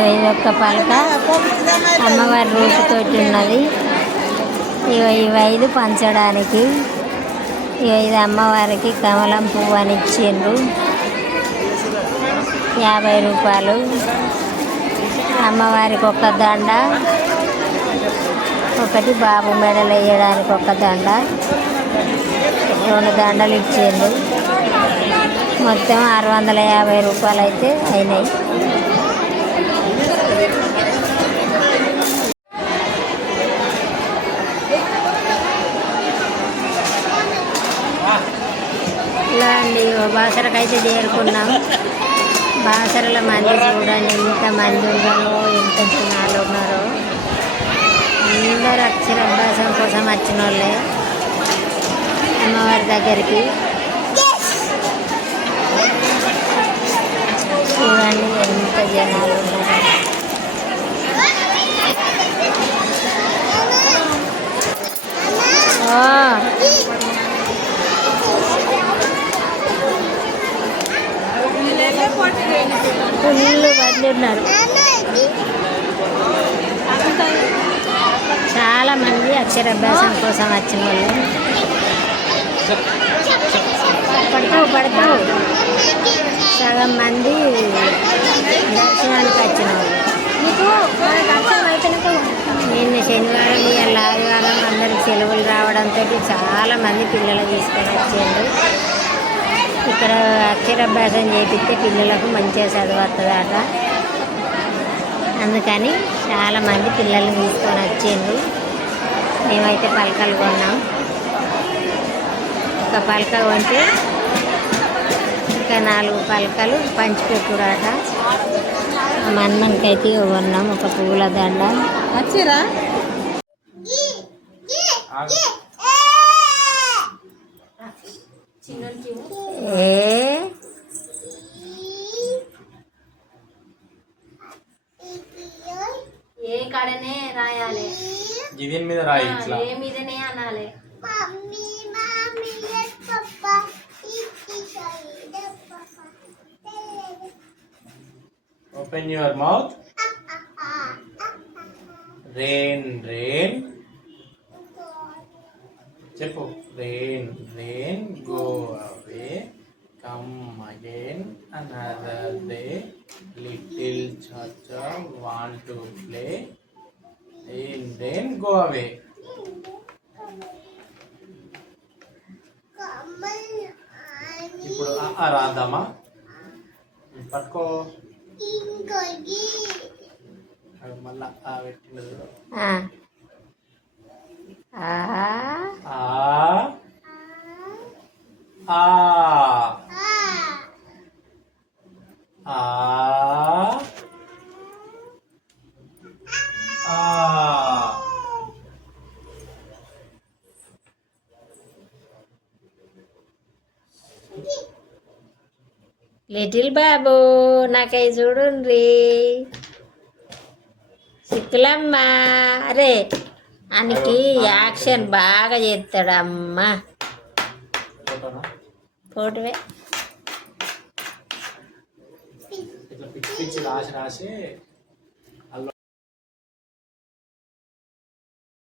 ఇది ఒక్క పలక అమ్మవారి రూపుతోటి ఉన్నది. ఇక ఇవి ఐదు పంచడానికి ఇక ఇది అమ్మవారికి కమలం పువ్వు అని ఇచ్చిండ్రు. యాభై రూపాయలు. అమ్మవారికి ఒక దండ ఒకటి బాబు మెడలు వేయడానికి ఒక దండ రెండు దండలు ఇచ్చిండ్రు. మొత్తం ఆరు వందల యాభై రూపాయలు అయితే అయినాయి. ఇలా ఓ బాసరకైతే చేరుకున్నాం. బాసరల మంది చూడండి ఎంత మంది ఉన్నారో ఎంత జనాలు ఉన్నారో. అందరూ అక్షరాభ్యాసం కోసం వచ్చిన వాళ్ళే అమ్మవారి దగ్గరికి చూడండి ఎంత జనాలు ఉన్నారు ఓ ఫుల్ మంది ఉన్నారు చాలా మంది అక్షరాభ్యాసం కోసం వచ్చిన వాళ్ళు. పడతావు పడతావు. సగం మంది దర్శనానికి వచ్చిన వాళ్ళు. నిన్న శనివారం ఇవాళ ఆదివారం అందరికి సెలవులు రావడంతో చాలా మంది పిల్లలు తీసుకొని వచ్చారు. ఇక్కడ అక్షరాభ్యాసం చేపిస్తే పిల్లలకు మంచిగా చదవస్తుందట అందుకని చాలామంది పిల్లల్ని తీసుకొని వచ్చిండ్రు. మేమైతే పలకలు కొన్నాం. ఒక పలక కొంటే ఇంకా నాలుగు పలకలు పంచిపెట్టుడట మా అన్నకైతే కొన్నాం ఒక పూల దండ. వచ్చిరా? ఏ? ఏ కాడనే రాయాలి? దీని మీద రాయి ఇట్లా. ఏ మీదనే అనాలి? Open your mouth rain rain చెప్పు. Rain rain go away come again another day little Chacha want to play rain rain go away. ఇప్పుడు రాద్దామా? పట్టుకో. మళ్ళా ఆ పెట్టినది లిటిల్ బాబు నాకై చూడుండ్రి. శుక్లమ్మ అరే ఆయనకి యాక్షన్ బాగా చేస్తాడు అమ్మ ఫోటోనా ఫోటోవే ఇట్లా పిచ్చి పిచ్చి రాసి రాసి